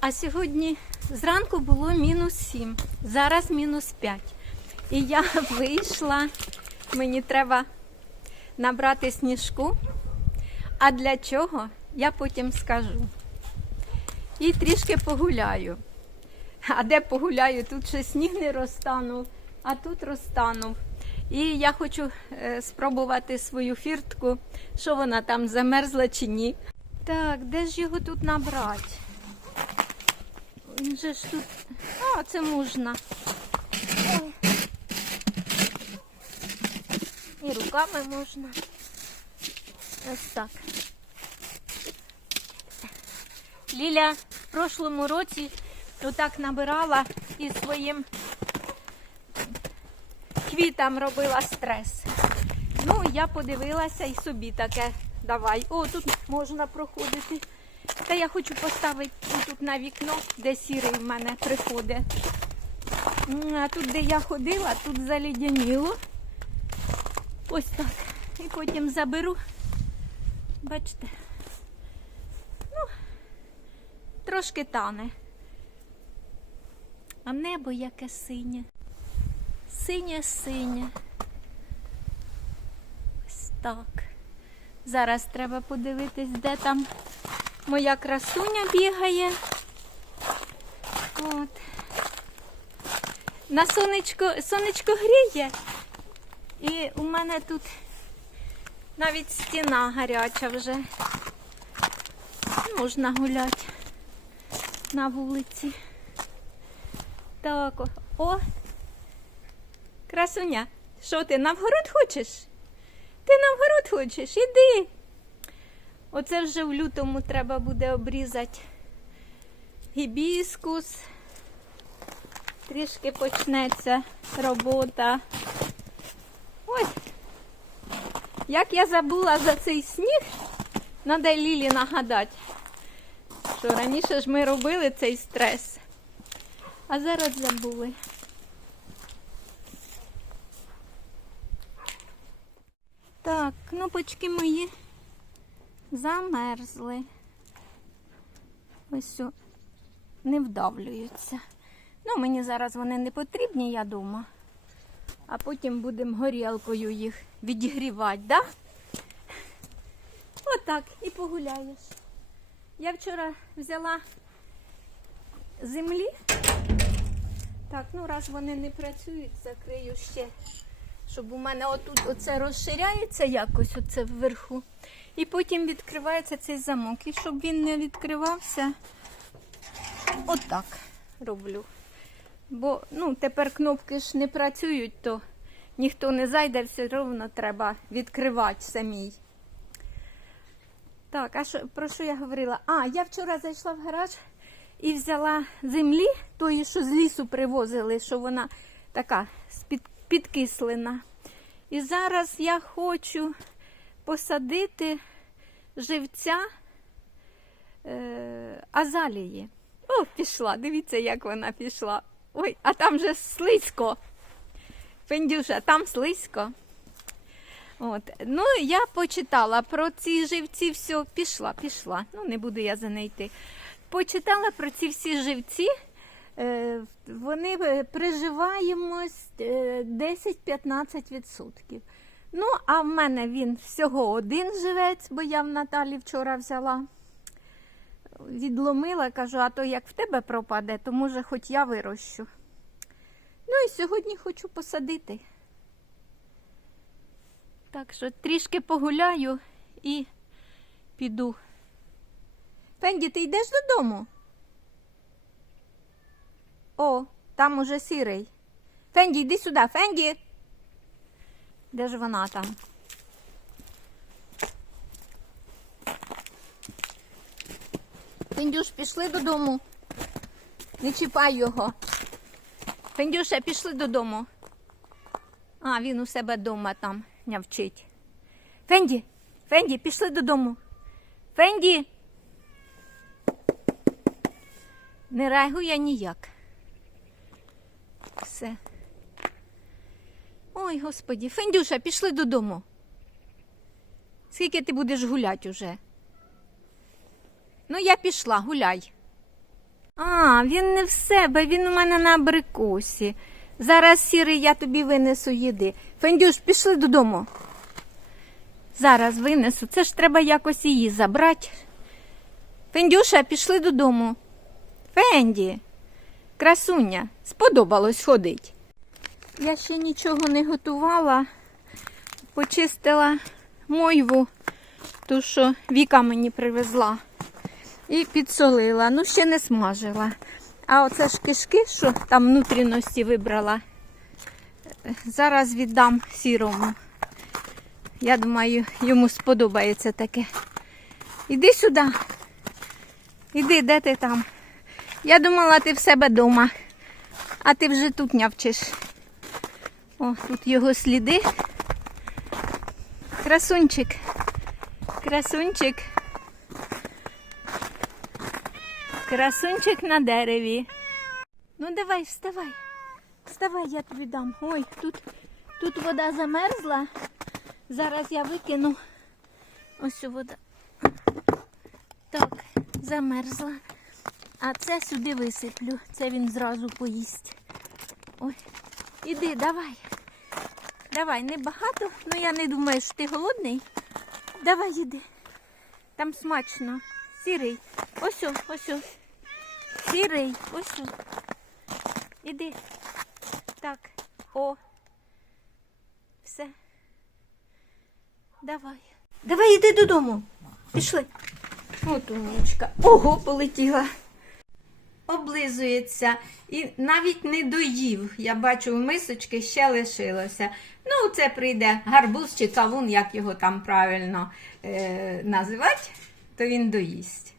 А сьогодні зранку було мінус 7, зараз мінус 5. І я вийшла, мені треба набрати сніжку. А для чого? Я потім скажу. І трішки погуляю. А де погуляю? Тут ще сніг не розтанув, а тут розтанув. І я хочу е, спробувати свою фіртку, що вона там замерзла чи ні. Так, де ж його тут набрати? Він же ж тут. А, це можна. Ой. І руками можна. Ось так. Ліля в прошлому році отак набирала і своїм квітам робила стрес. Ну, я подивилася і собі таке. Давай. О, тут можна проходити. Та я хочу поставити тут на вікно, де сірий в мене приходить. А тут, де я ходила, тут залідяніло. Ось так. І потім заберу. Бачите. Ну, трошки тане. А небо яке синє. Синє-синє. Ось так. Зараз треба подивитись, де там моя красуня бігає. От. На сонечко, сонечко гріє. І у мене тут навіть стіна гаряча вже. Можна гуляти на вулиці. Так, о. Красуня, що ти навгород хочеш? Ти навгород хочеш? Іди. Оце вже в лютому треба буде обрізати гібіскус. Трішки почнеться робота. Ой, як я забула за цей сніг, треба Лілі нагадати, що раніше ж ми робили цей стрес, а зараз забули. Так, кнопочки мої замерзли. Ось не вдавлюються. Ну, мені зараз вони не потрібні, я думаю. А потім будемо горілкою їх відігрівати, да? Отак, і погуляєш. Я вчора взяла землі. Так, ну раз вони не працюють, закрию ще щоб у мене отут оце розширяється якось оце вверху. І потім відкривається цей замок. І щоб він не відкривався, отак роблю. Бо ну, тепер кнопки ж не працюють, то ніхто не зайде, все одно треба відкривати самій. Так, а що, про що я говорила? А, я вчора зайшла в гараж і взяла землі, тої, що з лісу привозили, що вона така підкислена. І зараз я хочу посадити живця е, азалії. О, пішла, дивіться, як вона пішла. Ой, а там же слизько. Пендюша, там слизько. От. Ну, я почитала про ці живці, все, пішла, пішла. Ну, не буду я за нею йти. Почитала про ці всі живці. Е, Вони е, приживаємось е, 10-15%. Ну, а в мене він всього один живець, бо я в Наталі вчора взяла. Відломила, кажу, а то як в тебе пропаде, то може хоч я вирощу. Ну і сьогодні хочу посадити. Так що трішки погуляю і піду. Фенді, ти йдеш додому? О, там уже сірий. Фенді, йди сюди, Фенді. Де ж вона там? Фендюш, пішли додому. Не чіпай його. Фендюша, пішли додому. А, він у себе вдома там нявчить. Фенді, Фенді, пішли додому. Фенді. Не реагує ніяк. Все. Ой, господі, Фендюша, пішли додому. Скільки ти будеш гуляти уже? Ну, я пішла, гуляй. А, він не в себе, він у мене на абрикосі. Зараз сірий я тобі винесу їди. Фендюш, пішли додому. Зараз винесу. Це ж треба якось її забрати. Фендюша, пішли додому. Фенді, красуня, сподобалось ходить. Я ще нічого не готувала. Почистила мойву, ту, що Віка мені привезла. І підсолила. Ну, ще не смажила. А оце ж кишки, що там внутрішності вибрала. Зараз віддам сірому. Я думаю, йому сподобається таке. Іди сюди. Іди, де ти там? Я думала, ти в себе вдома, а ти вже тут нявчиш. О, тут його сліди. Красунчик. Красунчик. Красунчик на дереві. Ну давай, вставай. Вставай, я тобі дам. Ой, тут, тут вода замерзла. Зараз я викину. Ось вода. Так, замерзла. А це сюди висиплю. Це він зразу поїсть. Ой, іди, давай. Давай, не багато, ну я не думаю, що ти голодний. Давай іди. Там смачно. Сірий. Ось, о, ось. Сірий, ось. Іди. Так. О. Все. Давай. Давай іди додому. Пішли. От умничка. Ого, полетіла. Облизується і навіть не доїв. Я бачу, в мисочки ще лишилося. Ну, це прийде гарбуз чи кавун, як його там правильно е, називати, то він доїсть.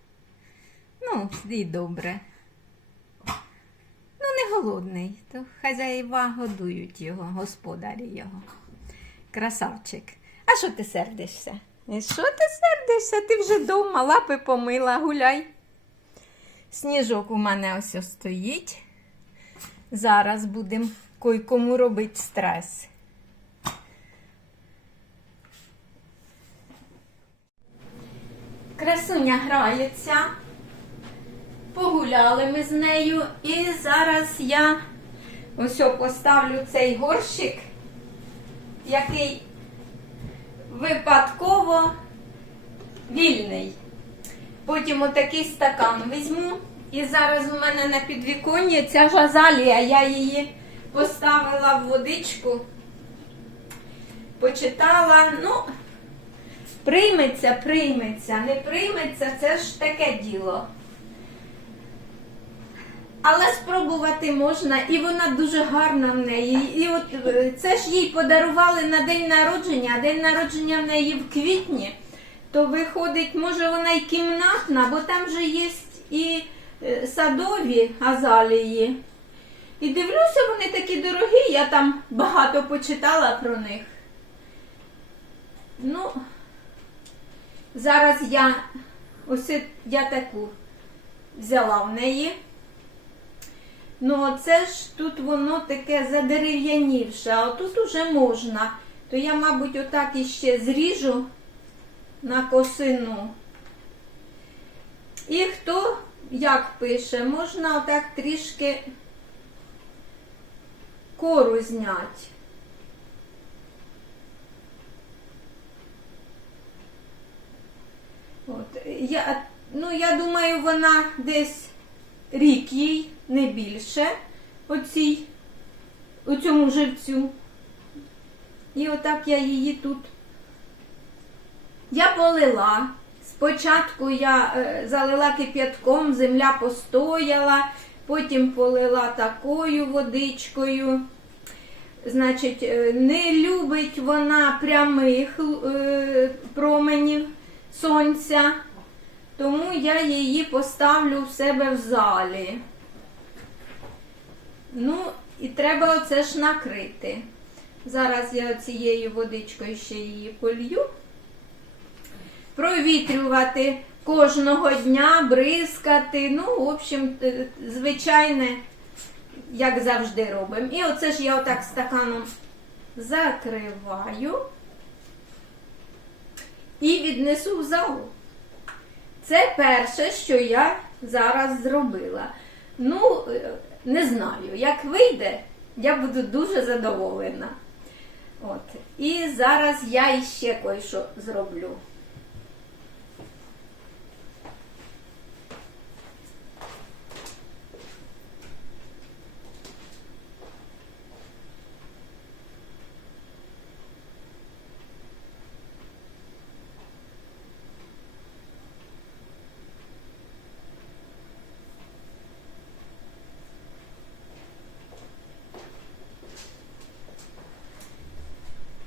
Ну, і добре. Ну, не голодний, то хазяїва годують його, господарі його. Красавчик. А що ти сердишся? І Що ти сердишся? Ти вже вдома, лапи помила, гуляй. Сніжок у мене ось стоїть. Зараз будемо кому робити стрес. Красуня грається. Погуляли ми з нею. І зараз я ось поставлю цей горщик, який випадково вільний. Потім отакий стакан візьму. І зараз у мене на підвіконні ця ж я її поставила в водичку, почитала. Ну, прийметься, прийметься, не прийметься, це ж таке діло. Але спробувати можна, і вона дуже гарна в неї. І от е, це ж їй подарували на день народження, а день народження в неї в квітні. То виходить, може вона й кімнатна, бо там же є і е, садові азалії. І дивлюся, вони такі дорогі, я там багато почитала про них. Ну, зараз я ось я таку взяла в неї. Ну, це ж тут воно таке задерев'янівше, а тут уже можна. То я, мабуть, отак іще зріжу на косину. І хто як пише, можна отак трішки кору зняти. От, я, ну, я думаю, вона десь рік їй, не більше, оцій, у цьому живцю. І отак я її тут. Я полила. Спочатку я е, залила кип'ятком, земля постояла, потім полила такою водичкою. Значить, е, не любить вона прямих е, променів сонця, тому я її поставлю в себе в залі. Ну, і треба оце ж накрити. Зараз я цією водичкою ще її полью. Провітрювати кожного дня, бризкати. Ну, в общем, е, звичайне, як завжди робимо. І оце ж я отак стаканом закриваю і віднесу в залу. Це перше, що я зараз зробила. Ну, е, не знаю, як вийде, я буду дуже задоволена. От. І зараз я іще кое-що зроблю.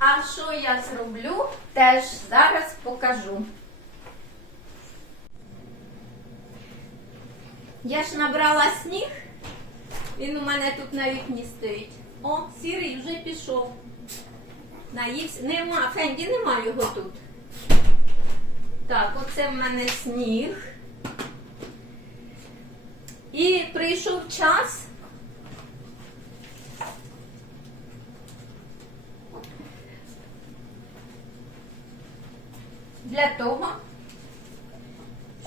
А що я зроблю, теж зараз покажу. Я ж набрала сніг, він у мене тут на вікні стоїть. О, сірий вже пішов. Наївся. Нема, Фенді, нема його тут. Так, оце в мене сніг. І прийшов час. Для того,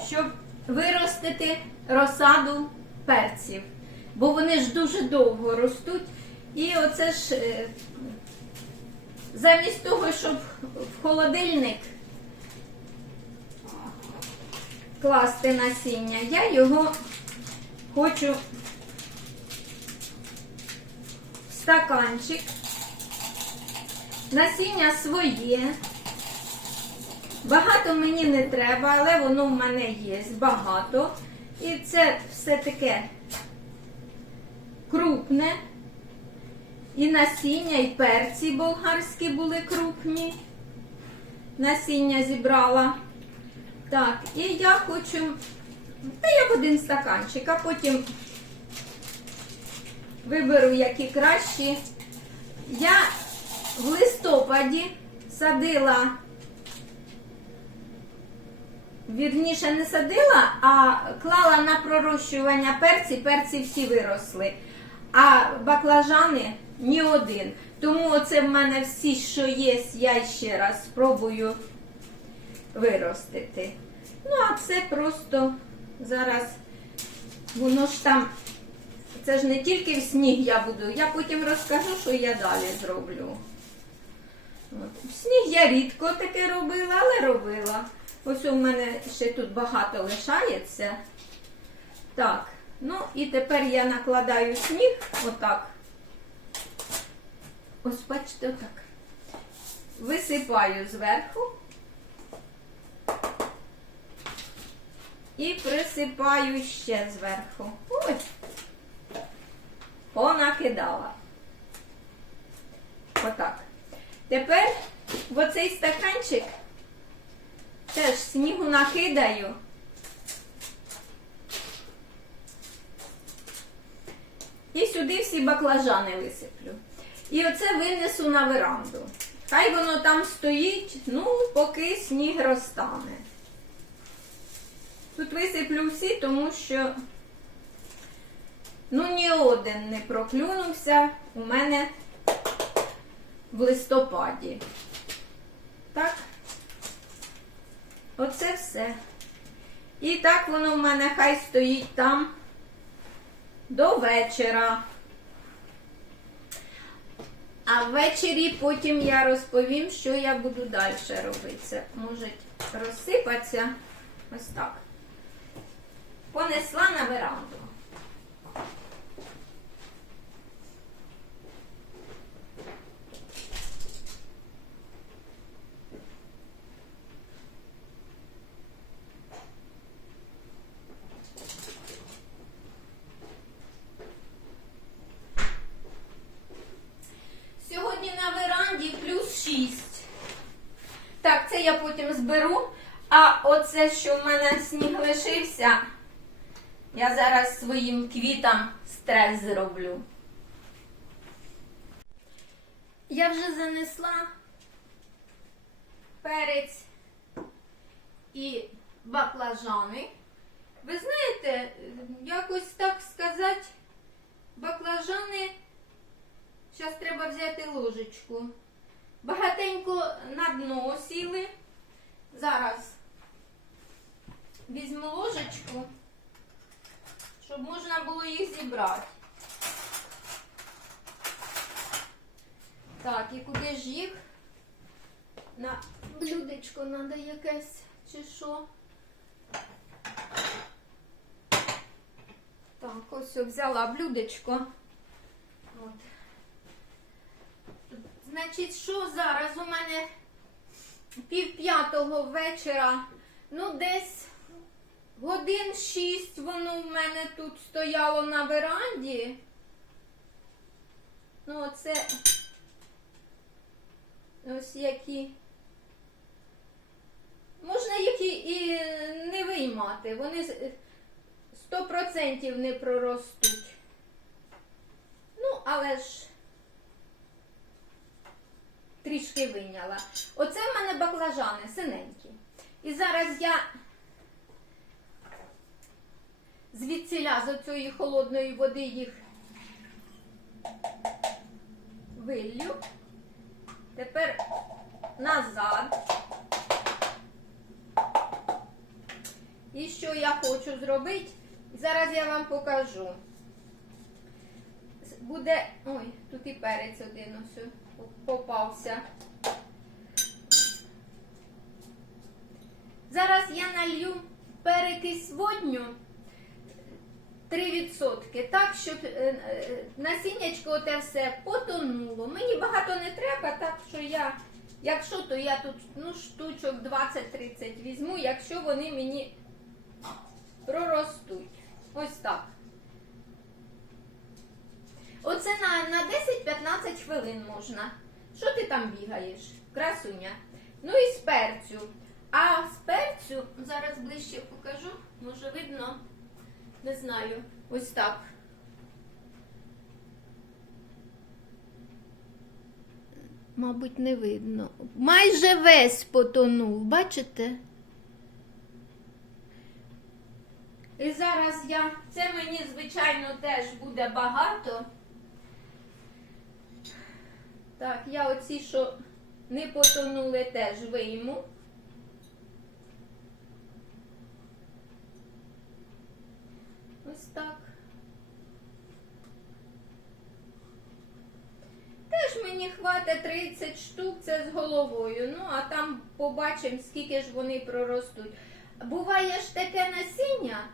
щоб виростити розсаду перців. Бо вони ж дуже довго ростуть. І оце ж е, замість того, щоб в холодильник класти насіння, я його хочу в стаканчик. Насіння своє. Багато мені не треба, але воно в мене є багато. І це все таке крупне. І насіння, і перці болгарські були крупні. Насіння зібрала. Так, і я хочу, та я в один стаканчик, а потім виберу які кращі. Я в листопаді садила Вірніше не садила, а клала на пророщування перці, перці всі виросли. А баклажани ні один. Тому оце в мене всі, що є, я ще раз спробую виростити. Ну, а це просто зараз воно ж там, це ж не тільки в сніг я буду, я потім розкажу, що я далі зроблю. От. В сніг я рідко таке робила, але робила. Ось у мене ще тут багато лишається. Так, ну і тепер я накладаю сніг отак. Ось бачите, отак. Висипаю зверху і присипаю ще зверху. Ось. Понакидала. Отак. Тепер в оцей стаканчик теж снігу накидаю. І сюди всі баклажани висиплю. І оце винесу на веранду. Хай воно там стоїть, ну, поки сніг розтане. Тут висиплю всі, тому що ну, ні один не проклюнувся у мене в листопаді. Так? Оце все. І так воно в мене хай стоїть там до вечора. А ввечері потім я розповім, що я буду далі робити. Це може розсипатися ось так. Понесла на веранду. Сьогодні на веранді плюс 6. Так, це я потім зберу. А оце, що в мене сніг лишився, я зараз своїм квітам стрес зроблю. Я вже занесла перець і баклажани. Ви знаєте, якось так сказати, баклажани. Зараз треба взяти ложечку. Багатенько на дно сіли. Зараз візьму ложечку щоб можна було їх зібрати. Так, і куди ж їх? На блюдечко треба якесь чи що? Так, ось взяла блюдечко. От. Значить, що зараз у мене пів п'ятого вечора, ну десь годин шість воно в мене тут стояло на веранді. Ну, оце ось які. Можна їх і, не виймати. Вони з- 100% не проростуть. Ну, але ж трішки вийняла. Оце в мене баклажани синенькі. І зараз я звідсіля з оцієї холодної води їх виллю. Тепер назад. І що я хочу зробити? Зараз я вам покажу. Буде. Ой, тут і перець один ось попався. Зараз я налью перекись водню 3%, так, щоб е, е, насіннячко оте все потонуло. Мені багато не треба, так що я, якщо, то я тут ну, штучок 20-30 візьму, якщо вони мені проростуть. Ось так. Оце на, на 10-15 хвилин можна. Що ти там бігаєш? Красуня. Ну і з перцю. А з перцю, зараз ближче покажу, може видно, не знаю. Ось так. Мабуть, не видно. Майже весь потонув, бачите? І зараз я, це мені, звичайно, теж буде багато. Так, я оці, що не потонули, теж вийму. Ось так. Теж мені хватить 30 штук, це з головою. Ну, а там побачимо, скільки ж вони проростуть. Буває ж таке насіння.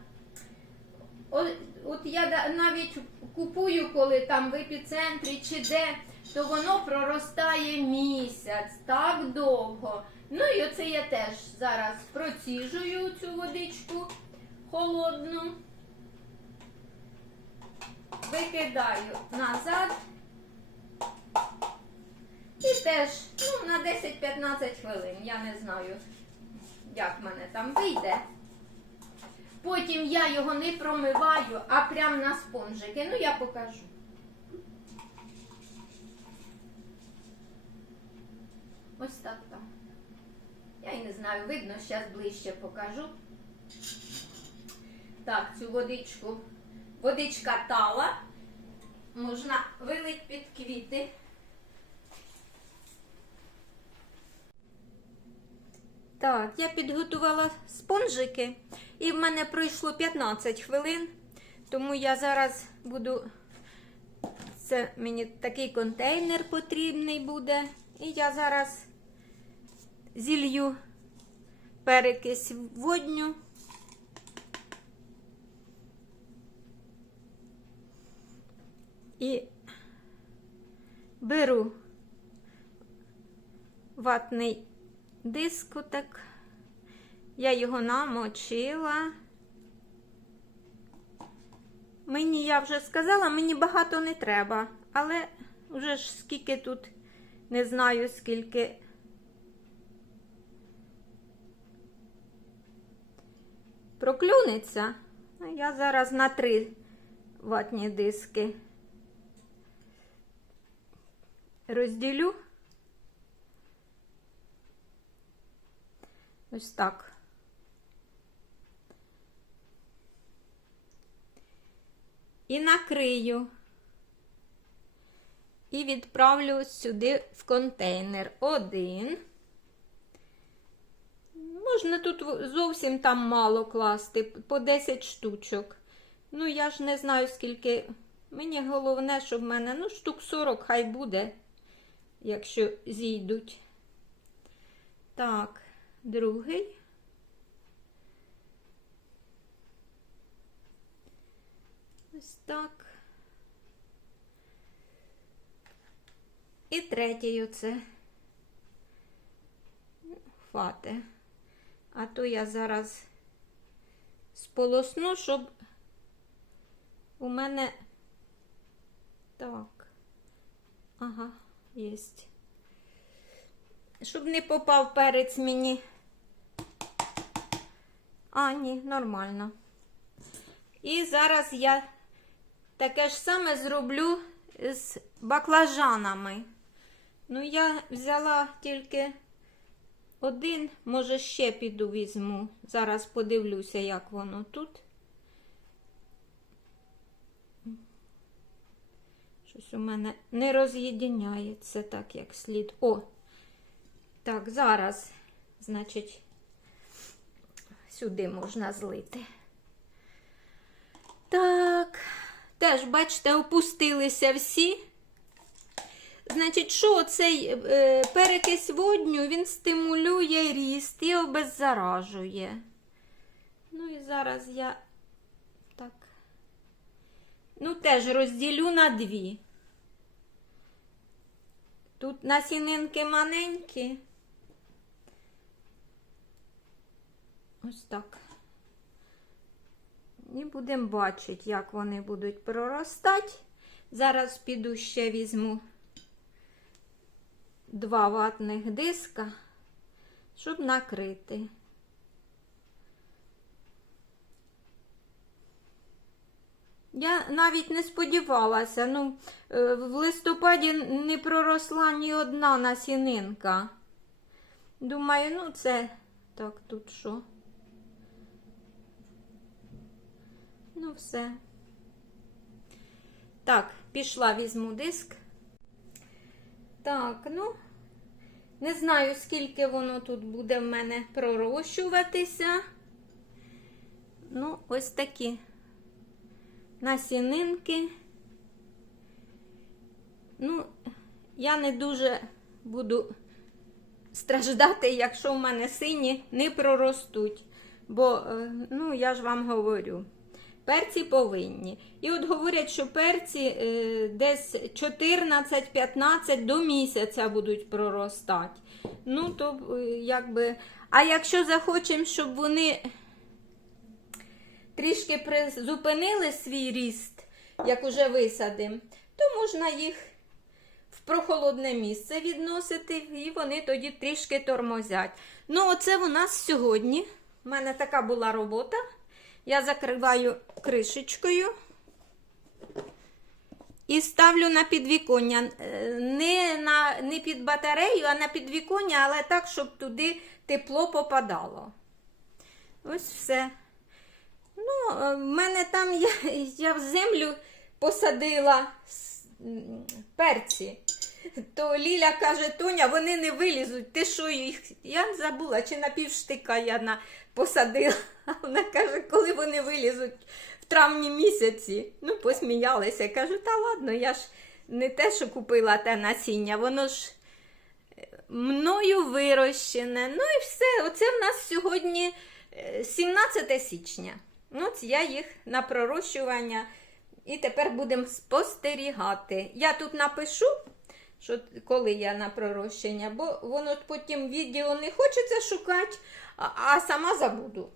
От, я навіть купую, коли там в епіцентрі чи де, то воно проростає місяць, так довго. Ну і оце я теж зараз проціжую цю водичку холодну, викидаю назад. І теж ну, на 10-15 хвилин. Я не знаю, як в мене там вийде. Потім я його не промиваю, а прям на спонжики. Ну, я покажу. Ось так там. Я і не знаю, видно, зараз ближче покажу. Так, цю водичку. Водичка тала. Можна вилить під квіти. Так, я підготувала спонжики, і в мене пройшло 15 хвилин, тому я зараз буду. Це мені такий контейнер потрібний буде. І я зараз зілью перекись водню. І беру ватний диск, так. Я його намочила. Мені, я вже сказала, мені багато не треба, але вже ж скільки тут, не знаю, скільки. Проклюнеться. Ну, Я зараз на три ватні диски розділю. Ось так. І накрию. І відправлю сюди в контейнер. Один. Можна тут зовсім там мало класти, по 10 штучок. Ну, я ж не знаю, скільки. Мені головне, щоб в мене, ну, штук 40 хай буде, якщо зійдуть. Так, другий. Ось так. І третій оце. Хвати. А то я зараз сполосну, щоб у мене так. Ага, єсть. Щоб не попав перець мені. А, ні, нормально. І зараз я таке ж саме зроблю з баклажанами. Ну, я взяла тільки один, може, ще піду візьму. Зараз подивлюся, як воно тут. Щось у мене не роз'єдиняється так, як слід. О! Так, зараз, значить, сюди можна злити. Так, теж, бачите, опустилися всі. Значить, що цей е, перекись водню, він стимулює ріст і обеззаражує. Ну і зараз я так. Ну, теж розділю на дві. Тут насінинки маленькі. Ось так. І будемо бачити, як вони будуть проростати. Зараз піду ще візьму два ватних диска, щоб накрити. Я навіть не сподівалася, ну, е, в листопаді не проросла ні одна насінинка. Думаю, ну це так тут що. Ну, все. Так, пішла, візьму диск. Так, ну, не знаю, скільки воно тут буде в мене пророщуватися. Ну, ось такі насінинки. Ну, я не дуже буду страждати, якщо в мене сині не проростуть. Бо, е, ну, я ж вам говорю, перці повинні. І от говорять, що перці е, десь 14-15 до місяця будуть проростати. Ну, то е, якби. А якщо захочемо, щоб вони трішки призупинили свій ріст, як уже висадимо, то можна їх в прохолодне місце відносити, і вони тоді трішки тормозять. Ну, оце у нас сьогодні. У мене така була робота. Я закриваю кришечкою і ставлю на підвіконня. Е, Не, на, не під батарею, а на підвіконня, але так, щоб туди тепло попадало. Ось все. Ну, е, в мене там я, я в землю посадила перці. То Ліля каже, Тоня, вони не вилізуть. Ти що їх? Я забула, чи на півштика я на... посадила. Вона каже, коли вони вилізуть травні місяці. Ну, посміялися. Я кажу, та ладно, я ж не те, що купила те насіння, воно ж е, мною вирощене. Ну і все. Оце в нас сьогодні е, 17 січня. Ну, я їх на пророщування. І тепер будемо спостерігати. Я тут напишу, що коли я на пророщення, бо воно потім відео не хочеться шукати, а сама забуду.